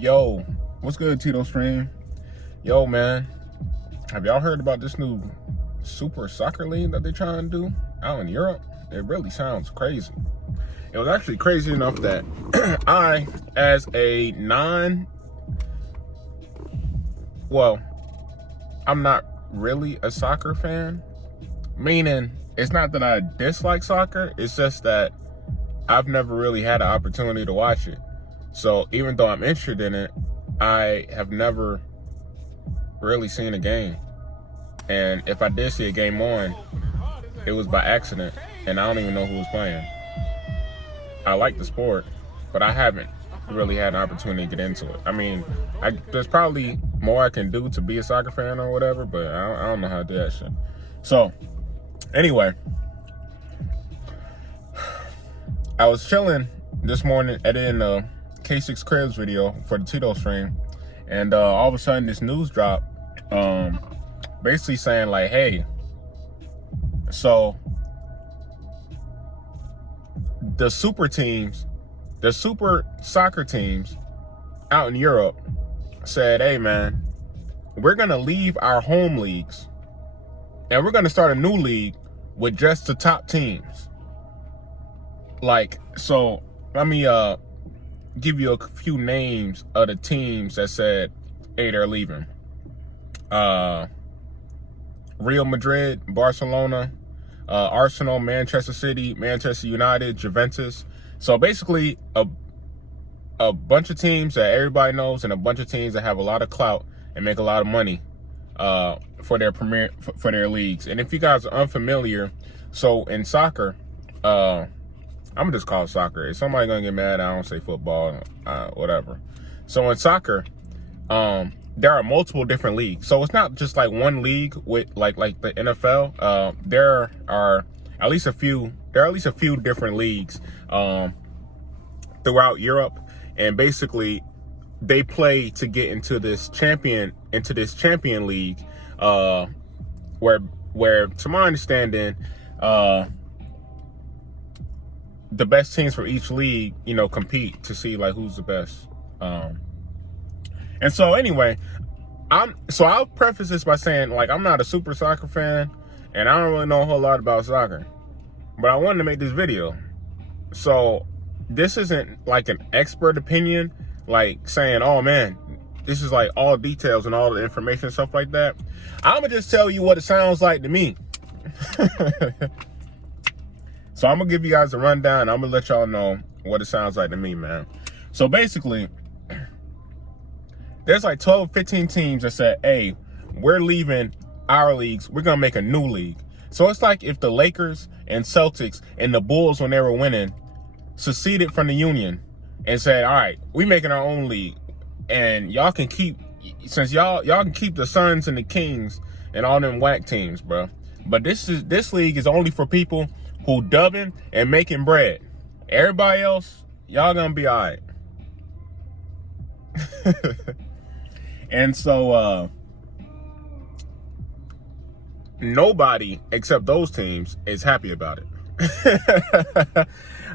Yo, what's good, Tito stream? Yo, man, have y'all heard about this new super soccer league that they're trying to do out in Europe? It really sounds crazy. It was actually crazy enough that I, as a I'm not really a soccer fan, meaning it's not that I dislike soccer, it's just that I've never really had an opportunity to watch it. So even though I'm interested in it, I have never really seen a game. And if I did see a game on, it was by accident, and I don't even know who was playing. I like the sport, but I haven't really had an opportunity to get into it. I mean, there's probably more I can do to be a soccer fan or whatever, but I don't know how to do that shit. So, anyway, I was chilling this morning editing a K6 Cribs video for the Tito stream, and all of a sudden this news dropped, basically saying like, hey, so the super soccer teams out in Europe said, hey man, we're gonna leave our home leagues and we're gonna start a new league with just the top teams. Like, so let me give you a few names of the teams that said, hey, they're leaving. Real Madrid, Barcelona, Arsenal, Manchester City, Manchester United, Juventus. So basically a bunch of teams that everybody knows and a bunch of teams that have a lot of clout and make a lot of money for their leagues. And if you guys are unfamiliar, so in soccer, I'm gonna just call it soccer. If somebody gonna get mad, I don't say football, whatever. So in soccer, there are multiple different leagues. So it's not just like one league with like the NFL. There are at least a few different leagues throughout Europe, and basically they play to get into this champion league, where to my understanding, the best teams for each league, compete to see like who's the best. And so anyway, I'll preface this by saying, like, I'm not a super soccer fan and I don't really know a whole lot about soccer, but I wanted to make this video. So this isn't like an expert opinion, like saying, oh man, this is like all details and all the information and stuff like that. I'm gonna just tell you what it sounds like to me. So I'm gonna give you guys a rundown. I'm gonna let y'all know what it sounds like to me, man. So basically, there's like 12, 15 teams that said, hey, we're leaving our leagues. We're gonna make a new league. So it's like if the Lakers and Celtics and the Bulls, when they were winning, seceded from the union and said, all right, we making our own league, and y'all can keep, since y'all can keep the Suns and the Kings and all them whack teams, bro. But this league is only for people who dubbing and making bread. Everybody else, y'all gonna be all right. And so nobody except those teams is happy about it.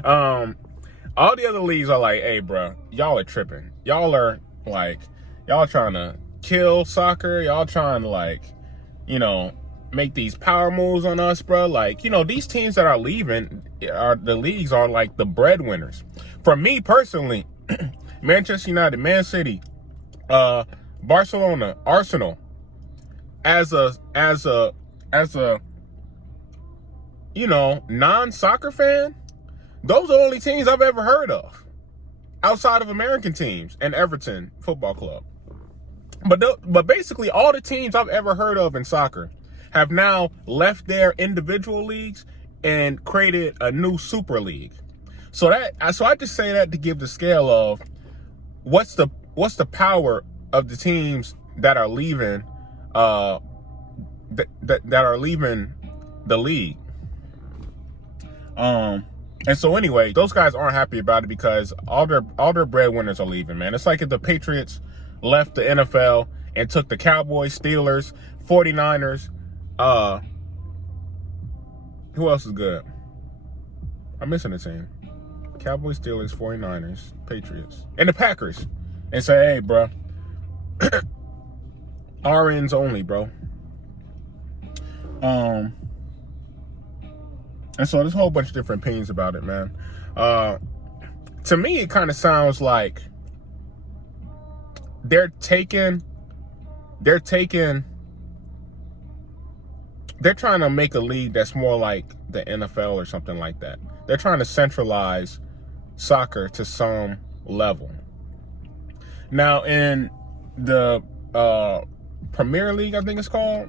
All the other leagues are like, hey bro, y'all are tripping. Y'all are like, y'all trying to kill soccer. Y'all trying to like, make these power moves on us, bro. Like, these teams that are leaving the leagues are like the breadwinners. For me personally, Manchester United, Man City, Barcelona, Arsenal, as a non-soccer fan, those are the only teams I've ever heard of outside of American teams and Everton Football Club. But basically all the teams I've ever heard of in soccer have now left their individual leagues and created a new super league. So I just say that to give the scale of what's the power of the teams that are leaving that are leaving the league. And so anyway, those guys aren't happy about it because all their breadwinners are leaving, man. It's like if the Patriots left the NFL and took the Cowboys, Steelers, 49ers, who else is good? I'm missing a team. Cowboys, Steelers, 49ers, Patriots, and the Packers. and say, hey, bro, RNs only, bro. And so there's a whole bunch of different opinions about it, man. To me, it kind of sounds like they're trying to make a league that's more like the NFL or something like that. They're trying to centralize soccer to some level. Now, in the Premier League, I think it's called,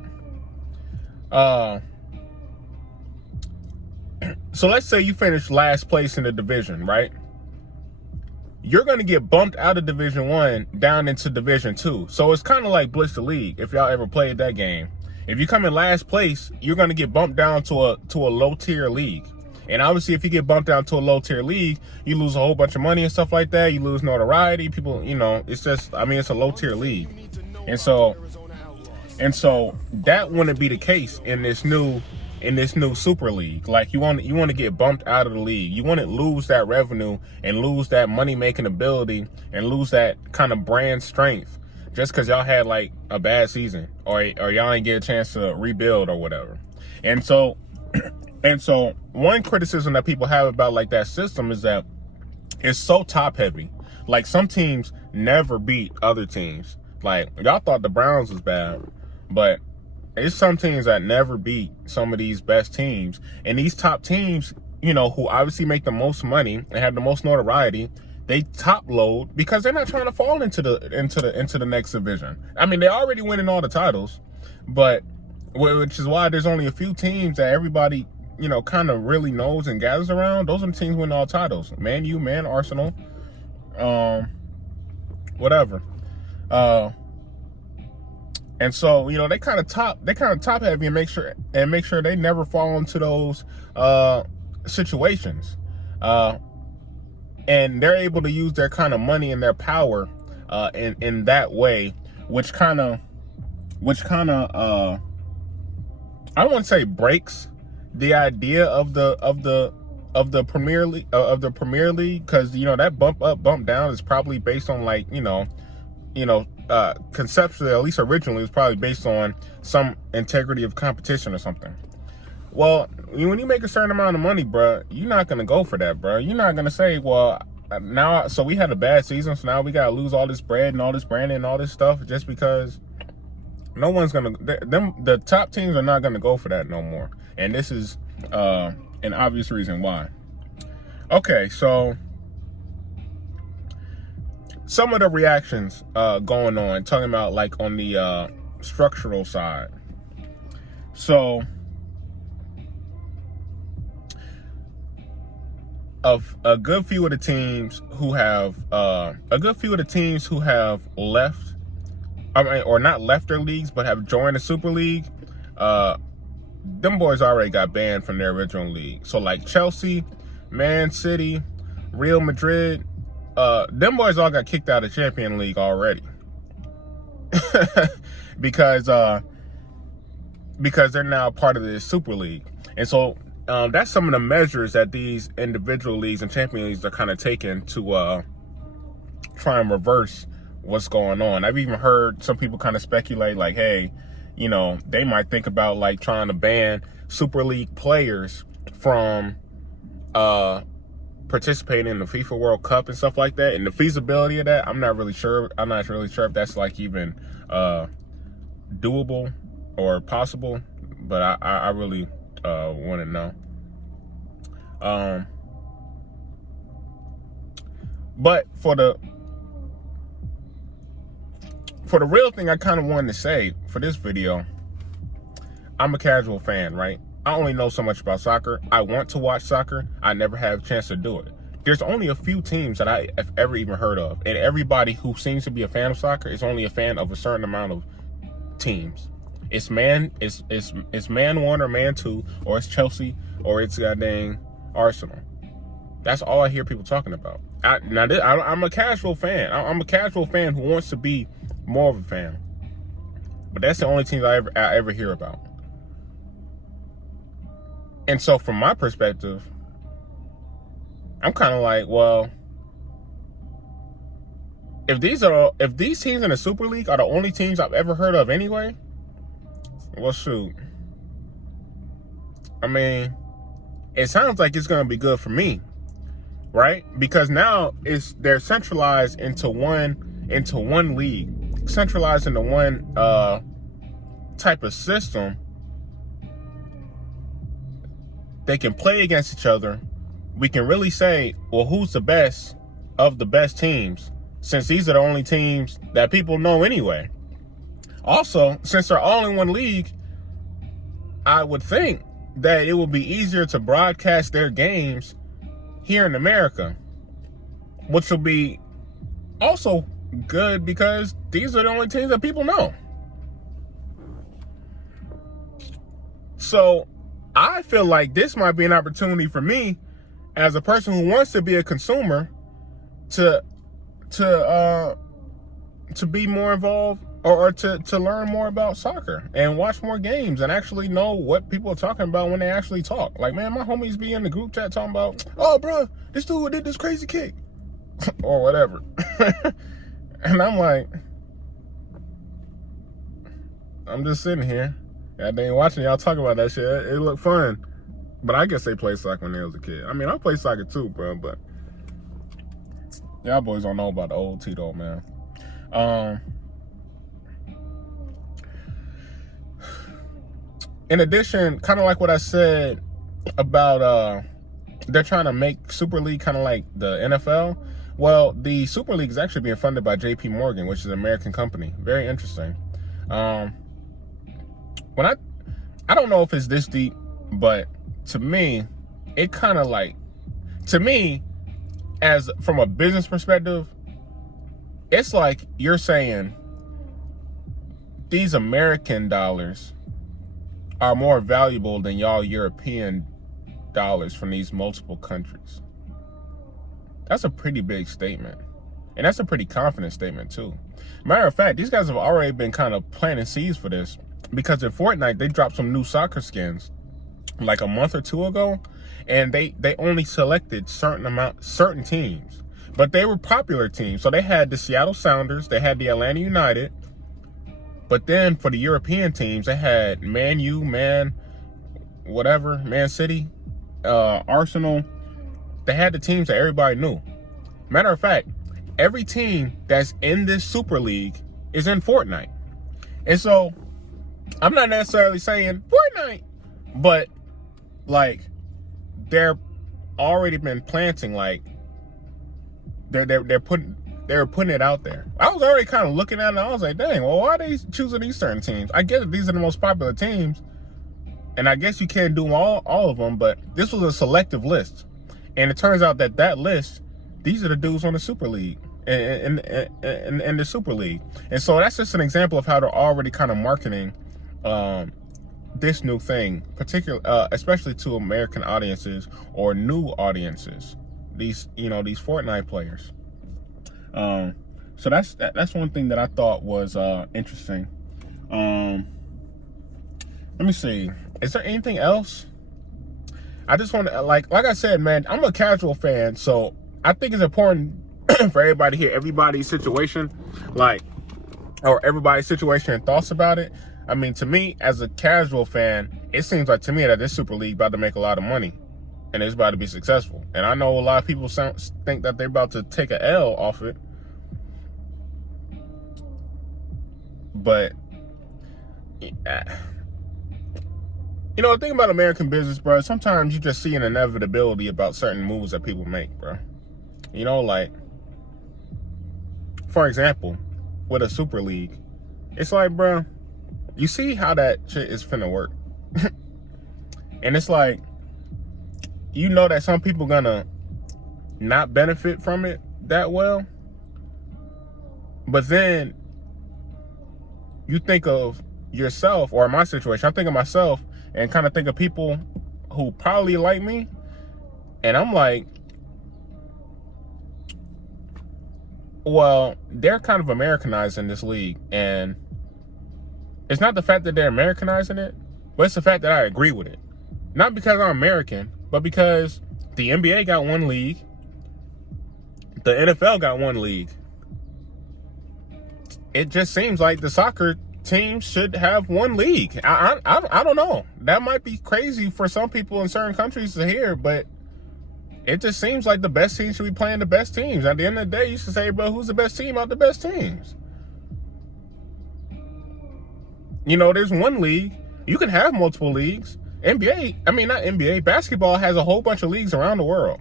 so let's say you finish last place in the division, right? You're going to get bumped out of Division 1 down into Division 2. So it's kind of like Blitz the League, if y'all ever played that game. If you come in last place, you're going to get bumped down to a low-tier league. And obviously, if you get bumped down to a low-tier league, you lose a whole bunch of money and stuff like that. You lose notoriety. People, you know, it's just, I mean, it's a low-tier league. And so that wouldn't be the case in this new super league. Like, you want to get bumped out of the league. You want to lose that revenue and lose that money making ability and lose that kind of brand strength just because y'all had like a bad season or y'all ain't get a chance to rebuild or whatever. And so one criticism that people have about like that system is that it's so top heavy. Like, some teams never beat other teams. Like, y'all thought the Browns was bad, but there's some teams that never beat some of these best teams. And these top teams, you know, who obviously make the most money and have the most notoriety, they top load because they're not trying to fall into the next division. I mean, they're already winning all the titles, but which is why there's only a few teams that everybody, you know, kind of really knows and gathers around. Those are the teams winning all titles. Man U, Man Arsenal, whatever. And so, you know, they kind of top heavy and make sure they never fall into those situations. And they're able to use their kind of money and their power in that way, which kind of I don't want to say breaks the idea of the Premier League because, you know, that bump up, bump down is probably based on like, conceptually, at least originally, it was probably based on some integrity of competition or something. Well, when you make a certain amount of money, bro, you're not going to go for that, bro. You're not going to say, well, now, so we had a bad season, so now we got to lose all this bread and all this branding and all this stuff just because no one's going to, the top teams are not going to go for that no more. And this is an obvious reason why. Okay, so some of the reactions going on, talking about like on the structural side. So of a good few of the teams who have left, I mean, or not left their leagues, but have joined the Super League, them boys already got banned from their original league. So like Chelsea, Man City, Real Madrid, them boys all got kicked out of Champions League already. because they're now part of the Super League. And so that's some of the measures that these individual leagues and Champions Leagues are kind of taking to try and reverse what's going on. I've even heard some people kind of speculate like, hey, you know, they might think about like trying to ban Super League players from participating in the FIFA World Cup and stuff like that. And the feasibility of that, I'm not really sure. I'm not really sure if that's like even doable or possible, but I really want to know. But for the real thing I kind of wanted to say for this video, I'm a casual fan, right? I only know so much about soccer. I want to watch soccer. I never have a chance to do it. There's only a few teams that I have ever even heard of. And everybody who seems to be a fan of soccer is only a fan of a certain amount of teams. It's Man 1 or Man 2, or it's Chelsea, or it's goddamn Arsenal. That's all I hear people talking about. I'm a casual fan. I'm a casual fan who wants to be more of a fan. But that's the only teams I ever hear about. And so from my perspective, I'm kind of like, well, if these teams in the Super League are the only teams I've ever heard of anyway, well, shoot. I mean, it sounds like it's going to be good for me, right? Because now they're centralized into one league, centralized into one type of system. They can play against each other. We can really say, well, who's the best of the best teams, since these are the only teams that people know anyway. Also, since they're all in one league, I would think that it would be easier to broadcast their games here in America, which will be also good because these are the only teams that people know. So I feel like this might be an opportunity for me as a person who wants to be a consumer to be more involved or to learn more about soccer and watch more games and actually know what people are talking about when they actually talk. Like, man, my homies be in the group chat talking about, oh, bro, this dude did this crazy kick or whatever. And I'm like, I'm just sitting here. I ain't watching y'all talk about that shit. It looked fun. But I guess they played soccer when they was a kid. I mean, I played soccer too, bro, but y'all boys don't know about the old Tito, man. In addition, kind of like what I said about they're trying to make Super League kind of like the NFL. Well, the Super League is actually being funded by JP Morgan, which is an American company. Very interesting. When I don't know if it's this deep, but to me, it kind of like, to me, as from a business perspective, it's like you're saying these American dollars are more valuable than y'all European dollars from these multiple countries. That's a pretty big statement. And that's a pretty confident statement too. Matter of fact, these guys have already been kind of planting seeds for this, because in Fortnite, they dropped some new soccer skins like a month or two ago, and they only selected certain teams, but they were popular teams. So they had the Seattle Sounders, they had the Atlanta United, but then for the European teams, they had Man U, Man City, Arsenal. They had the teams that everybody knew. Matter of fact, every team that's in this Super League is in Fortnite. And so I'm not necessarily saying Fortnite, but like they're already been planting, like they're putting it out there. I was already kind of looking at it and I was like, dang, well, why are they choosing these certain teams? I get it, these are the most popular teams, and I guess you can't do all of them, but this was a selective list. And it turns out that list, these are the dudes on the Super League and the Super League. And so that's just an example of how they're already kind of marketing this new thing, especially to American audiences or new audiences. These Fortnite players. So that's one thing that I thought was interesting. Let me see. Is there anything else? I just want to, like I said, man, I'm a casual fan, so I think it's important for everybody to hear everybody's situation, or everybody's situation and thoughts about it. I mean, to me, as a casual fan, it seems like to me that this Super League about to make a lot of money, and it's about to be successful. And I know a lot of people think that they're about to take an L off it, but the thing about American business, bro, sometimes you just see an inevitability about certain moves that people make, bro. Like, for example, with a Super League, it's like, bro, you see how that shit is finna work. And it's like, that some people gonna not benefit from it that well. But then you think of yourself, or in my situation, I think of myself and kind of think of people who probably like me. And I'm like, well, they're kind of Americanizing this league. And it's not the fact that they're Americanizing it, but it's the fact that I agree with it. Not because I'm American, but because the NBA got one league, the NFL got one league, it just seems like the soccer team should have one league. I don't know. That might be crazy for some people in certain countries to hear, but it just seems like the best teams should be playing the best teams. At the end of the day, you should say, bro, who's the best team out the best teams? You know, there's one league. You can have multiple leagues. NBA, basketball has a whole bunch of leagues around the world.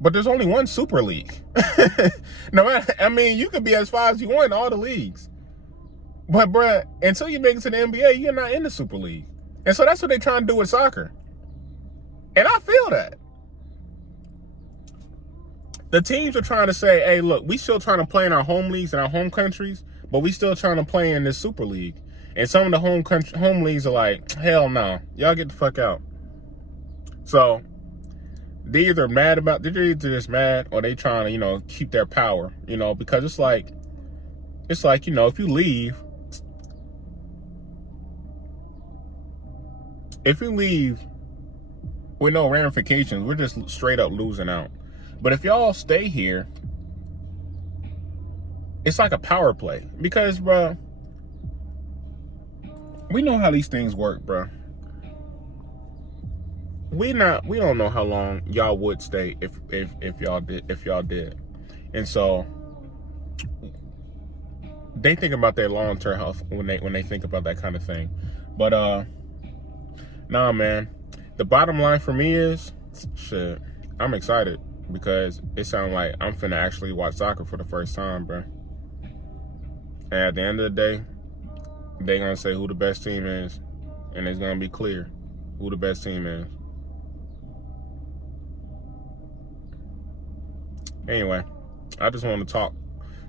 But there's only one super league. No matter, you could be as far as you want in all the leagues. But, bruh, until you make it to the NBA, you're not in the super league. And so that's what they're trying to do with soccer. And I feel that. The teams are trying to say, hey, look, we still trying to play in our home leagues and our home countries, but we still trying to play in this super league. And some of the home leagues are like, hell no, y'all get the fuck out. So they're either just mad or they trying to, keep their power, because it's like, if you leave with no ramifications, we're just straight up losing out. But if y'all stay here, it's like a power play. Because, bro, we know how these things work, bro. We don't know how long y'all would stay if y'all did. And so they think about their long-term health when they think about that kind of thing. But nah, man. The bottom line for me is, shit, I'm excited because it sounds like I'm finna actually watch soccer for the first time, bro. And at the end of the day, they're gonna say who the best team is, and it's gonna be clear who the best team is. Anyway, I just want to talk,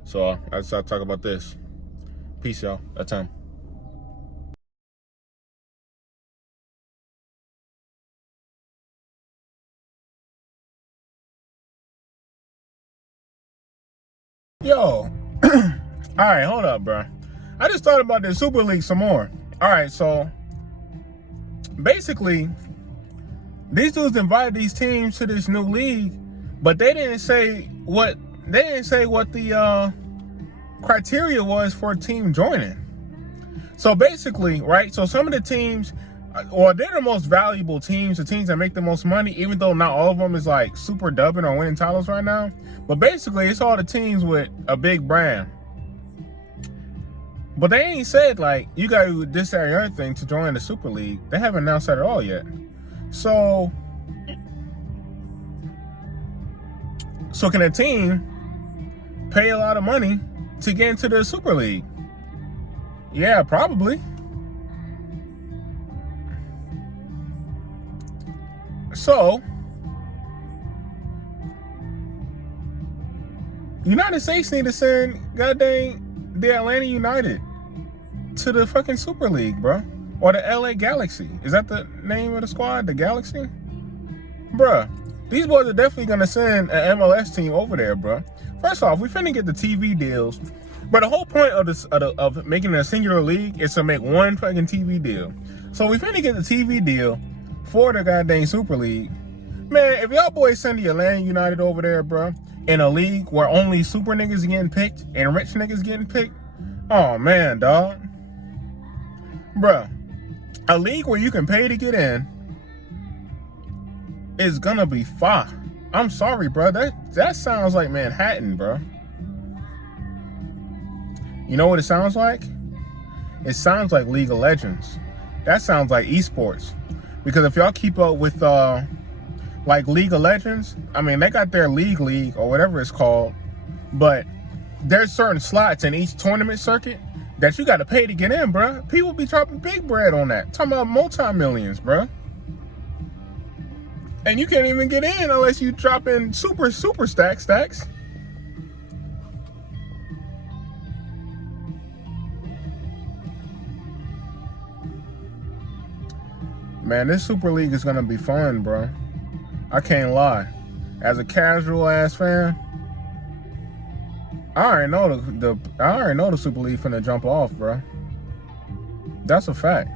so I decided to talk about this. Peace, y'all. That's time. Yo, all right, hold up, bro. I just thought about this Super League some more. All right, so basically, these dudes invited these teams to this new league, but they didn't say what the criteria was for a team joining. So basically, right? So some of the teams, or they're the most valuable teams, the teams that make the most money, even though not all of them is like super dubbing or winning titles right now. But basically, it's all the teams with a big brand. But they ain't said, like, you got to do this, that, or other thing to join the Super League. They haven't announced that at all yet. So can a team pay a lot of money to get into the Super League? Yeah, probably. So United States need to send goddamn the Atlanta United to the fucking Super League, bro. Or the LA Galaxy. Is that the name of the squad? The Galaxy? Bruh, these boys are definitely gonna send an MLS team over there, bruh. First off, we finna get the TV deals. But the whole point of this of making a singular league is to make one fucking TV deal. So we finna get the TV deal for the goddamn Super League. Man, if y'all boys send the Atlanta United over there, bro, in a league where only super niggas getting picked and rich niggas getting picked, oh man, dog. Bruh, a league where you can pay to get in is gonna be fire. I'm sorry, bro. That sounds like Manhattan, bro. You know what it sounds like? It sounds like League of Legends. That sounds like esports. Because if y'all keep up with like League of Legends, I mean, they got their league or whatever it's called, but there's certain slots in each tournament circuit that you got to pay to get in, bro. People be dropping big bread on that. Talking about multi-millions, bro. And you can't even get in unless you drop in super stacks. Man, this Super League is gonna be fun, bro. I can't lie. As a casual ass fan, I already know the Super League finna jump off, bro. That's a fact.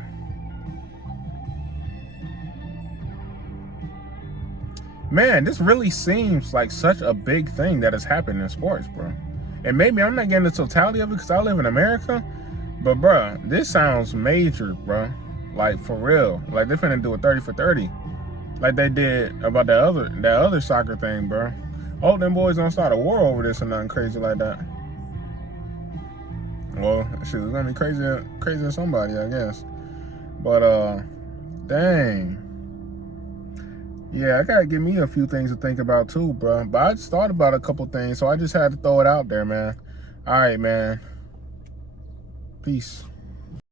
Man, this really seems like such a big thing that has happened in sports, bro. And maybe I'm not getting the totality of it because I live in America. But, bruh, this sounds major, bruh. Like, for real. Like, they finna do a 30 for 30. Like they did about that other soccer thing, bruh. Hope them boys don't start a war over this or nothing crazy like that. Well, shit, it's gonna be crazy than somebody, I guess. But, dang. Yeah, I gotta give me a few things to think about too, bro. But I just thought about a couple things, so I just had to throw it out there, man. All right, man. Peace.